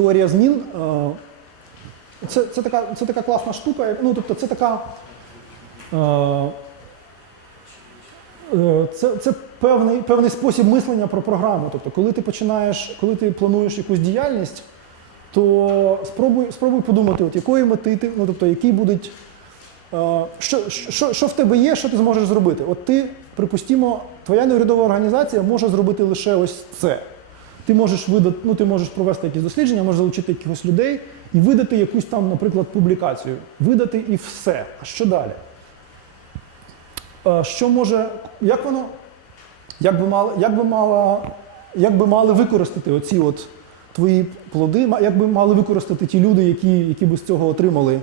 теорія змін. е, Це, це, така, це така класна штука. Ну, тобто, це така. е, е, Це, це певний, певний спосіб мислення про програму. Тобто, коли ти починаєш, коли ти плануєш якусь діяльність, то спробуй, спробуй подумати, от якої мети ти, ну тобто, які будуть. Що, що, що в тебе є, що ти зможеш зробити? От ти, припустімо, твоя неурядова організація може зробити лише ось це. Ти можеш видати, ну ти можеш провести якісь дослідження, можеш залучити якихось людей і видати якусь там, наприклад, публікацію. Видати і все. А що далі? Е, Що може, як воно, як би мало, як би мала, як би мали використати оці от твої плоди, як би мали використати ті люди, які, які би з цього отримали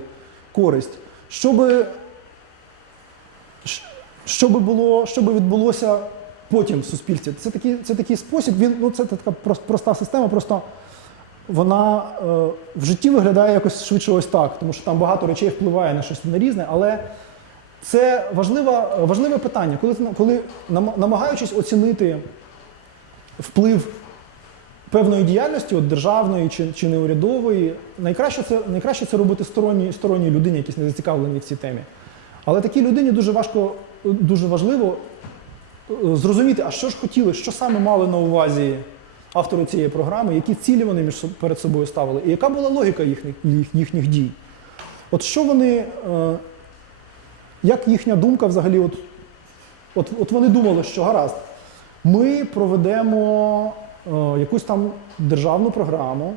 користь? Що би, що би було, що би відбулося потім в суспільстві? Це такий, це такий спосіб, він, ну, це така проста система, просто вона е, в житті виглядає якось швидше ось так, тому що там багато речей впливає на щось на різне, але це важливе, важливе питання, коли, коли намагаючись оцінити вплив певної діяльності, от державної чи, чи неурядової, найкраще це, найкраще це робити сторонній, сторонній людині, якісь не зацікавлені в цій темі. Але такій людині дуже важко, дуже важливо зрозуміти, а що ж хотіли, що саме мали на увазі автори цієї програми, які цілі вони між перед собою ставили, і яка була логіка їхніх, їхніх дій. От що вони, е, як їхня думка взагалі, от, от, от вони думали, що гаразд, ми проведемо е, якусь там державну програму.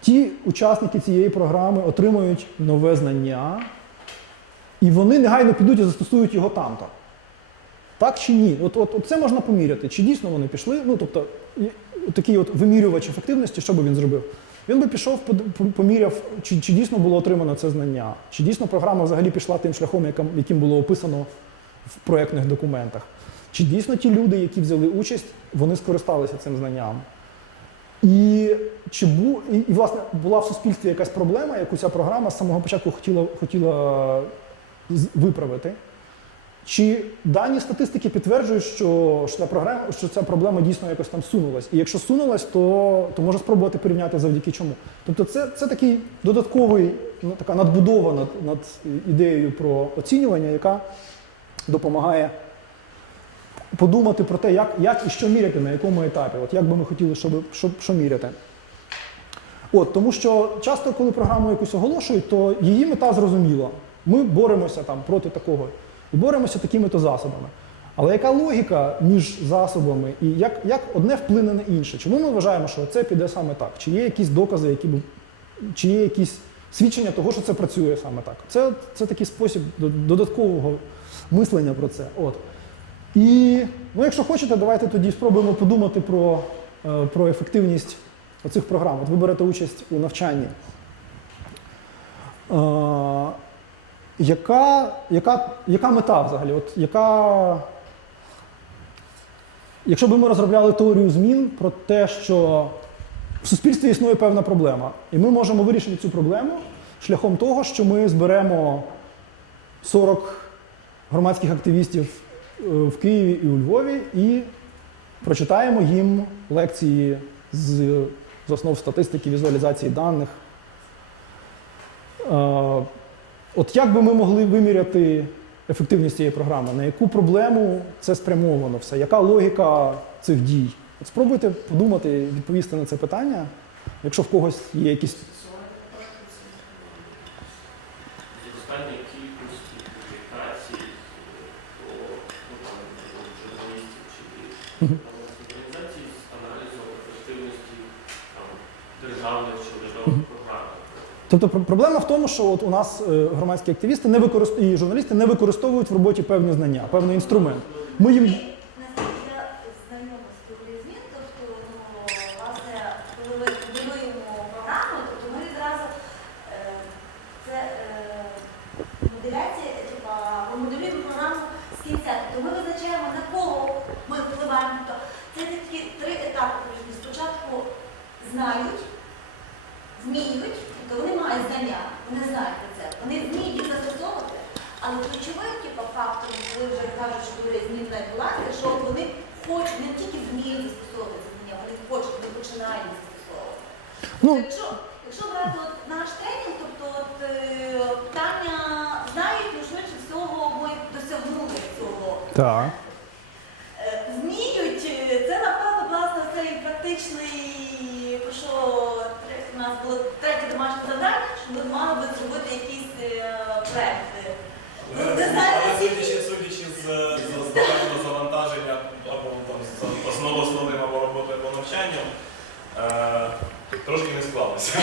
Ті учасники цієї програми отримують нове знання, і вони негайно підуть і застосують його там-то. Так чи ні? От, от, от це можна поміряти. Чи дійсно вони пішли? Ну, тобто, такий от вимірювач ефективності, що би він зробив? Він би пішов, поміряв, чи, чи дійсно було отримано це знання, чи дійсно програма взагалі пішла тим шляхом, яким, яким було описано в проєктних документах. Чи дійсно ті люди, які взяли участь, вони скористалися цим знанням? І чи бу, і, і, власне була в суспільстві якась проблема, яку ця програма з самого початку хотіла, хотіла виправити? Чи дані статистики підтверджують, що, ця програма, що ця проблема дійсно якось там сунулась? І якщо сунулась, то, то можна спробувати порівняти завдяки чому. Тобто це, це такий додатковий, ну, така надбудова над, над ідеєю про оцінювання, яка допомагає подумати про те, як, як і що міряти, на якому етапі. От як би ми хотіли, щоб, щоб що міряти. От, тому що часто, коли програму якусь оголошують, то її мета зрозуміла. Ми боремося там проти такого і боремося такими-то засобами. Але яка логіка між засобами і як, як одне вплине на інше? Чому ми вважаємо, що це піде саме так? Чи є якісь докази, які чи є якісь свідчення того, що це працює саме так? Це, це такий спосіб додаткового мислення про це. От. І ну, якщо хочете, давайте тоді спробуємо подумати про, е, про ефективність оцих програм. От ви берете участь у навчанні. Е, яка, яка, яка мета взагалі? От яка, якщо б ми розробляли теорію змін про те, що в суспільстві існує певна проблема, і ми можемо вирішити цю проблему шляхом того, що ми зберемо 40 громадських активістів е, в Києві і у Львові і прочитаємо їм лекції з, з основ статистики, візуалізації даних. От як би ми могли виміряти ефективність цієї програми? На яку проблему це спрямовано все? Яка логіка цих дій? От спробуйте подумати, відповісти на це питання, якщо в когось є якісь. Зростання кількості публікацій по ну, там, журналістів чи Мгм. громадських організацій з аналізом ефективності там, державних чи урядових програм. Тобто проблема в тому, що от у нас е, громадські активісти не використ... і журналісти не використовують в роботі певні знання, певний інструмент. Ми їм знають, вміють, тобто вони мають знання, вони знають про це, вони вміють їх застосовувати. Але ключовим типу, фактором, коли вже кажуть, що теорія змін на класи, що вони хочуть, не тільки вміють застосовувати знання, вони хочуть, вони починають застосовувати. Ну, Якщо, якщо брати от наш тренінг, тобто от, е, питання знають, ну швидше всього ми досягнули цього. так. Е, Вміють, е, це напевно власне цей практичний, про що тре- у нас було третє домашнє завдання, що ми мали би зробити якісь е, проекти. Ну, ви знаєте, ці- судячи, з, з основного завантаження або там з основосновним або роботою по навчанню, е, трошки не склалося.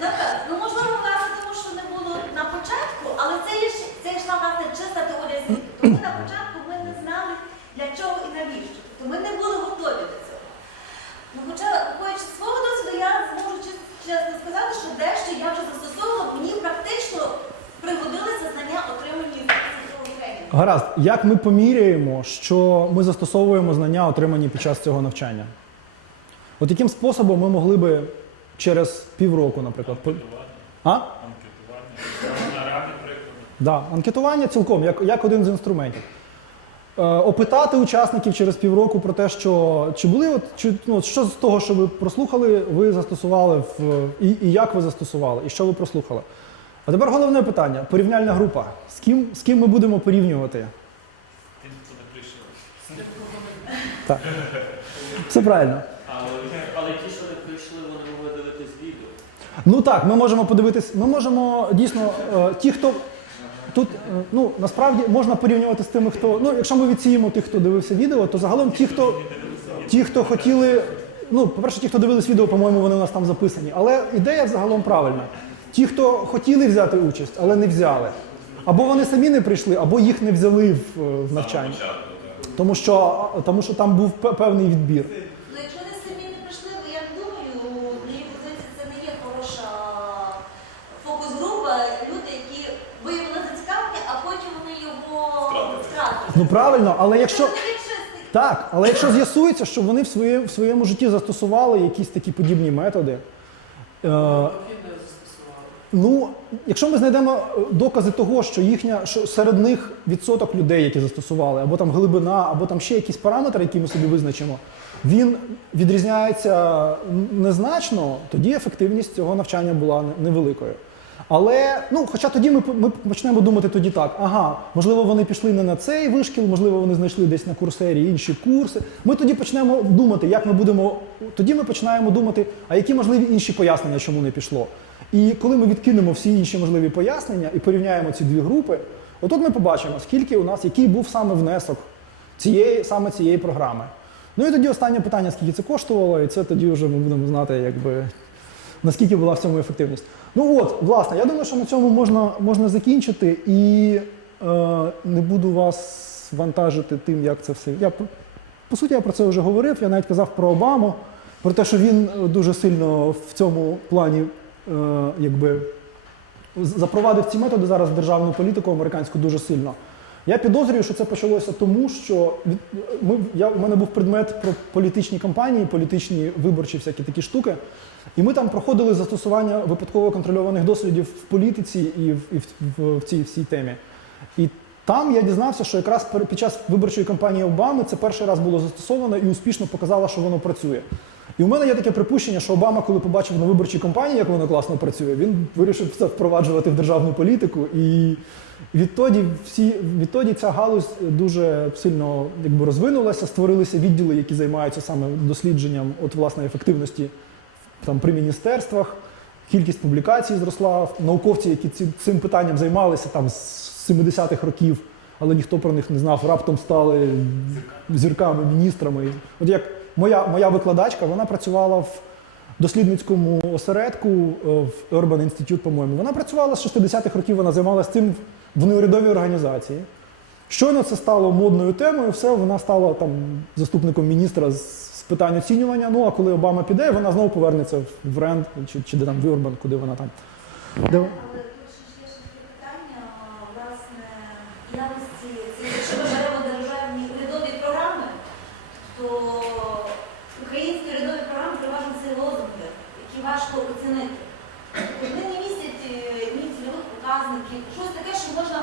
Напевно, ну можливо, власне, тому що не було на початку, але це є ж- це йшла власне чиста теорія світу. Тому на початку ми не знали для чого і навіщо. Тобто ми не були готові до цього. Ну, хоча, виходячи з свого досвіду, я зможу чес- чесно сказати, що дещо я вже застосовувала, мені практично пригодилися знання, отримані в цього тренінгу. Гаразд, як ми поміряємо, що ми застосовуємо знання, отримані під час цього навчання? От яким способом ми могли би через півроку, наприклад, по- а? Да, анкетування цілком, як, як один з інструментів. Е, опитати учасників через півроку про те, що чи були, от, чи, ну, що з того, що ви прослухали, ви застосували в, і, і як ви застосували, і що ви прослухали. А тепер головне питання: порівняльна група. З ким, з ким ми будемо порівнювати? Тим, хто не прийшов. Так. Все правильно. Але, ті, що не прийшли, вони могли дивитись відео. Ну так, ми можемо подивитись, ми можемо дійсно, е, ті, хто тут, е, ну насправді можна порівнювати з тими, хто. Ну, якщо ми відсіємо тих, хто дивився відео, то загалом ті, хто ті, хто хотіли. Ну, по-перше, ті, хто дивились відео, по-моєму, вони у нас там записані. Але ідея загалом правильна. Ті, хто хотіли взяти участь, але не взяли. Або вони самі не прийшли, або їх не взяли в, е, в навчання. Тому що, тому що там був певний відбір. Ну, якщо вони самі не прийшли, я не думаю, мені позиція це не є хороша фокус-група, люди, які виявили зацікавлення, а потім вони його втратили. Ну правильно, але якщо. Так, але якщо з'ясується, що вони в своє, в своєму житті застосували якісь такі подібні методи. Е, ну, якщо ми знайдемо е, докази того, що їхня, що серед них відсоток людей, які застосували, або там глибина, або там ще якісь параметри, які ми собі визначимо, він відрізняється незначно, тоді ефективність цього навчання була невеликою. Але ну, хоча тоді ми, ми почнемо думати тоді так: ага, можливо, вони пішли не на цей вишкіл, можливо, вони знайшли десь на курсері інші курси. Ми тоді почнемо думати, як ми будемо. Тоді ми починаємо думати, а які можливі інші пояснення, чому не пішло. І коли ми відкинемо всі інші можливі пояснення і порівняємо ці дві групи, отут ми побачимо, скільки у нас, який був саме внесок цієї, саме цієї програми. Ну і тоді останнє питання, скільки це коштувало, і це тоді вже ми будемо знати, якби наскільки була в цьому ефективність. Ну от, власне, я думаю, що на цьому можна, можна закінчити і е, не буду вас вантажити тим, як це все. Я, по- суті, я про це вже говорив. Я навіть казав про Обаму, про те, що він е, дуже сильно в цьому плані якби, запровадив ці методи зараз в державну політику американську дуже сильно. Я підозрюю, що це почалося тому, що ми, я, у мене був предмет про політичні кампанії, політичні виборчі всякі такі штуки. І ми там проходили застосування випадково контрольованих дослідів в політиці і в, і в, в, в цій всій темі. І там я дізнався, що якраз під час виборчої кампанії Обами це перший раз було застосовано і успішно показало, що воно працює. І у мене є таке припущення, що Обама, коли побачив на виборчій кампанії, як воно класно працює, він вирішив це впроваджувати в державну політику. І відтоді, всі, відтоді ця галузь дуже сильно якби, розвинулася, створилися відділи, які займаються саме дослідженням от, власне, ефективності там, при міністерствах. Кількість публікацій зросла, науковці, які ці- цим питанням займалися там з 70-х років, але ніхто про них не знав, раптом стали зірками, міністрами. От як моя, моя викладачка, вона працювала в дослідницькому осередку е, в Urban Institute, по-моєму. Вона працювала з 60-х років, вона займалася цим в неурядовій організації. Щойно це стало модною темою, все, вона стала там заступником міністра з з питань оцінювання. Ну а коли Обама піде, вона знову повернеться в- Ренд чи, чи де там в Urban, куди вона там. Де... Але тут ще ж є таке питання, власне, якості, це якщо ми беремо державні урядові програми, то українські урядові програми переважно це лозунги, які важко оцінити. Вони не містять е, ні цільових показників, щось таке, що можна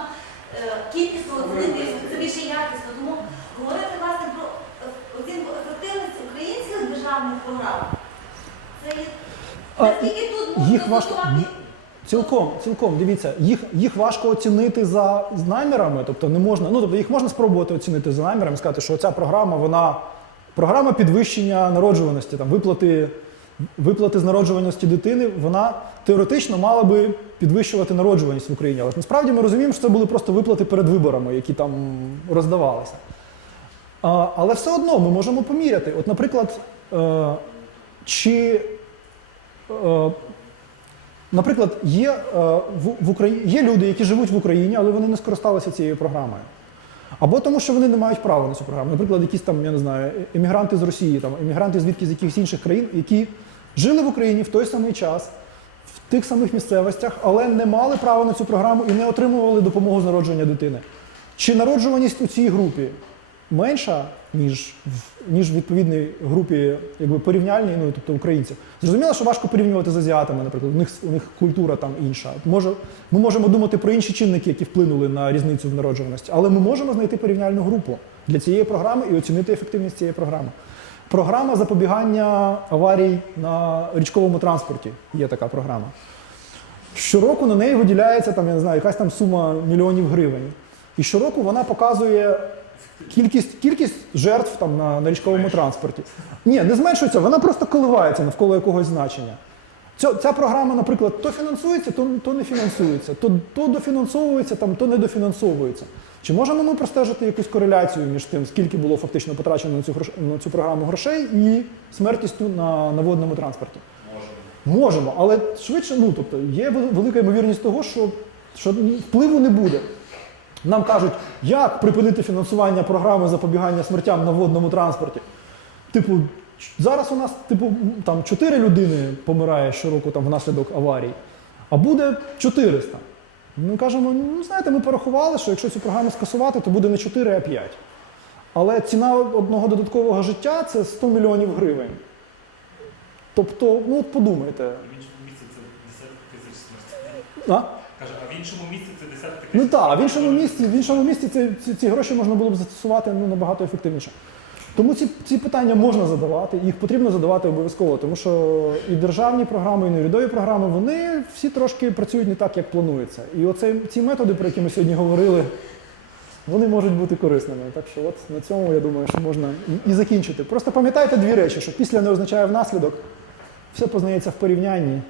е, кількісно оцінити, це більше якісно. Тому говорити власне про е, оцінку ефективності українських державних програм, це є Наскільки тут можна їх важко-? Цілком, цілком, дивіться, їх, їх важко оцінити за намірами, тобто не можна, ну тобто їх можна спробувати оцінити за намірами, сказати, що ця програма, вона програма підвищення народжуваності, там виплати, виплати з народжуваності дитини, вона теоретично мала би підвищувати народжуваність в Україні. Але насправді ми розуміємо, що це були просто виплати перед виборами, які там роздавалися. Але все одно ми можемо поміряти. От, наприклад, е, чи е, Наприклад, є, е, в Україні, є люди, які живуть в Україні, але вони не скористалися цією програмою. Або тому, що вони не мають права на цю програму. Наприклад, якісь там, я не знаю, емігранти з Росії, там, емігранти звідки з якихось інших країн, які жили в Україні в той самий час, в тих самих місцевостях, але не мали права на цю програму і не отримували допомогу з народження дитини. Чи народжуваність у цій групі менша, ніж в ніж в відповідній групі якби, порівняльній, ну тобто українців. Зрозуміло, що важко порівнювати з азіатами, наприклад, у них, у них культура там інша. Може, ми можемо думати про інші чинники, які вплинули на різницю в народжуваності, але ми можемо знайти порівняльну групу для цієї програми і оцінити ефективність цієї програми. Програма запобігання аварій на річковому транспорті є така програма. Щороку на неї виділяється там, я не знаю, якась там сума мільйонів гривень. І щороку вона показує кількість, кількість жертв там, на, на річковому транспорті. Ні, не зменшується, вона просто коливається навколо якогось значення. Ця, ця програма, наприклад, то фінансується, то, то не фінансується, то, то дофінансовується, там, то не дофінансовується. Чи можемо ми простежити якусь кореляцію між тим, скільки було фактично потрачено на цю, грош- на цю програму грошей і смертністю на, на водному транспорті? Можемо. Можемо, але швидше, ну тобто є вел- велика ймовірність того, що, що впливу не буде. Нам кажуть, як припинити фінансування програми запобігання смертям на водному транспорті. Типу, зараз у нас типу, там 4 людини помирає щороку там, внаслідок аварій, а буде 400. Ми кажемо, ну знаєте, ми порахували, що якщо цю програму скасувати, то буде не 4, а 5. Але ціна одного додаткового життя це 100 мільйонів гривень. Тобто, ну от подумайте. Іншому це десятки тисяч смертей. В іншому місці це десятки тисяч. Ну так, в іншому місці, в іншому місці ці, ці, ці гроші можна було б застосувати ну, набагато ефективніше. Тому ці, ці питання можна задавати, їх потрібно задавати обов'язково, тому що і державні програми, і неурядові програми, вони всі трошки працюють не так, як планується. І оце, ці методи, про які ми сьогодні говорили, вони можуть бути корисними. Так що от на цьому я думаю, що можна і, і закінчити. Просто пам'ятайте дві речі, що після не означає внаслідок, все познається в порівнянні.